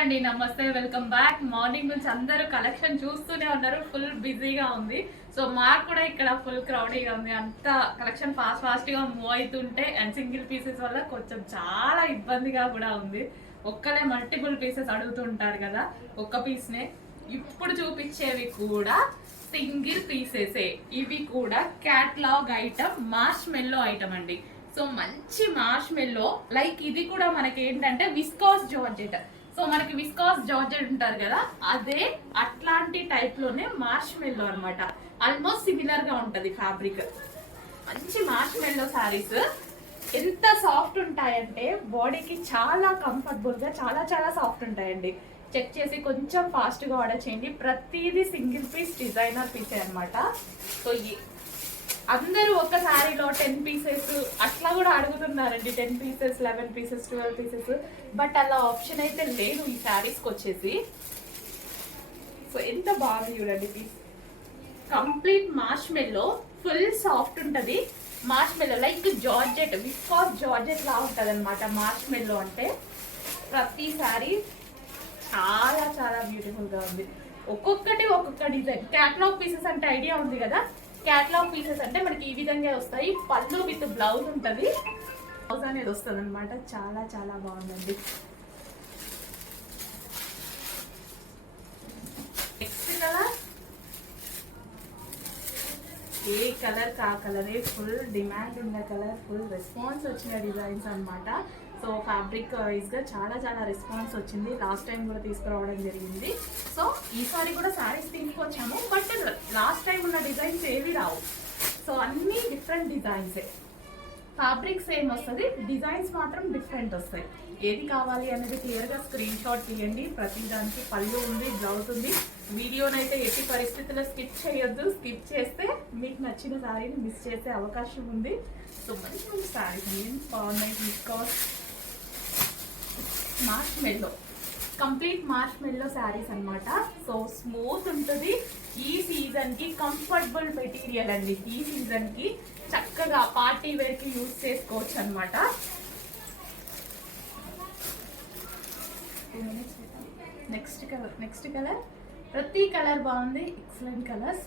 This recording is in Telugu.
అండి, నమస్తే, వెల్కమ్ బ్యాక్. మార్నింగ్ నుంచి అందరూ కలెక్షన్ చూస్తూనే ఉన్నారు, ఫుల్ బిజీగా ఉంది. సో మాకు కూడా ఇక్కడ ఫుల్ క్రౌడీగా ఉంది. అంత కలెక్షన్ ఫాస్ట్ గా మూవ్ అవుతుంటే అండ్ సింగిల్ పీసెస్ వల్ల కొంచెం చాలా ఇబ్బందిగా కూడా ఉంది. ఒక్కలే మల్టిపుల్ పీసెస్ అడుగుతుంటారు కదా, ఒక్క పీస్నే. ఇప్పుడు చూపించేవి కూడా సింగిల్ పీసెసే. ఇవి కూడా క్యాట్లాగ్ ఐటమ్, మార్ష్ మెల్లో ఐటమ్ అండి. సో మంచి మార్ష్ మెల్లో, లైక్ ఇది కూడా మనకి ఏంటంటే విస్కాస్ జార్జెట్. సో మనకి విస్కాస్ జార్జెట్ ఉంటారు కదా, అదే అట్లాంటి టైప్ లోనే మార్ష్ మెల్లో అనమాట. ఆల్మోస్ట్ సిమిలర్ గా ఉంటది ఫ్యాబ్రిక్. మంచి మార్ష్ మెల్లో సారీస్ ఎంత సాఫ్ట్ ఉంటాయంటే బాడీకి చాలా కంఫర్టబుల్ గా చాలా సాఫ్ట్ ఉంటాయండి. చెక్ చేసి కొంచెం ఫాస్ట్ గా ఆర్డర్ చేయండి. ప్రతిదీ సింగిల్ పీస్ డిజైనర్ పీసే అనమాట. సో అందరూ ఒక శారీలో 10 పీసెస్ అట్లా కూడా అడుగుతున్నారండి. 10 పీసెస్, 11 పీసెస్, 12 పీసెస్. బట్ అలా ఆప్షన్ అయితే లేదు ఈ శారీస్కి వచ్చేసి. సో ఎంత బాగుంది చూడండి పీస్. కంప్లీట్ మార్ష్ మెల్లో, ఫుల్ సాఫ్ట్ ఉంటుంది. మార్ష్ మెల్లో లైక్ జార్జెట్, విస్కాస్ జార్జెట్ లా ఉంటుంది అనమాట మార్ష్ మెల్లో అంటే. ప్రతి శారీ చాలా బ్యూటిఫుల్ గా ఉంది. ఒక్కొక్కటి ఒక్కొక్క డిజైన్. క్యాటలాగ్ పీసెస్ అంటే ఐడియా ఉంది కదా, క్యాటలాగ్ పీసెస్ అంటే మనకి ఈ విధంగా వస్తాయి. పళ్ళు విత్ బ్లౌజ్ ఉంటుంది, బ్లౌజ్ అనేది వస్తుంది అనమాట. చాలా బాగుందండి. నెక్స్ట్ కలర్, ఏ కలర్ కా కలరే ఫుల్ డిమాండ్ ఉన్న కలర్, ఫుల్ రెస్పాన్స్ వచ్చిన డిజైన్స్ అనమాట. సో ఫ్యాబ్రిక్ వైజ్గా చాలా రెస్పాన్స్ వచ్చింది. లాస్ట్ టైం కూడా తీసుకురావడం జరిగింది. సో ఈసారి కూడా శారీస్ తీసుకొచ్చాము, బట్ లాస్ట్ టైం ఉన్న డిజైన్స్ ఏవి రావు. సో అన్నీ డిఫరెంట్ డిజైన్సే. ఫ్యాబ్రిక్ సేమ్ వస్తుంది, డిజైన్స్ మాత్రం డిఫరెంట్ వస్తాయి. ఏది కావాలి అనేది క్లియర్గా స్క్రీన్ షాట్ తీయండి. ప్రతి దానికి పళ్ళు ఉంది, బ్లౌజ్ ఉంది. వీడియోనైతే ఎట్టి పరిస్థితుల్లో స్కిప్ చేయొద్దు. స్కిప్ చేస్తే మీకు నచ్చిన శారీని మిస్ చేసే అవకాశం ఉంది. సో మంచి శారీస్ ఏం బాగున్నాయి. బికాస్ మార్ష్ మెల్లో, కంప్లీట్ మార్ష్ మెల్లో శారీస్ అనమాట. సో స్మూత్ ఉంటుంది. ఈ సీజన్ కి కంఫర్టబుల్ మెటీరియల్ అండి. ఈ సీజన్ కి చక్కగా పార్టీ వేర్ కి యూజ్ చేసుకోవచ్చు అనమాట. నెక్స్ట్ కలర్ ప్రతి కలర్ బాగుంది. Excellent colours.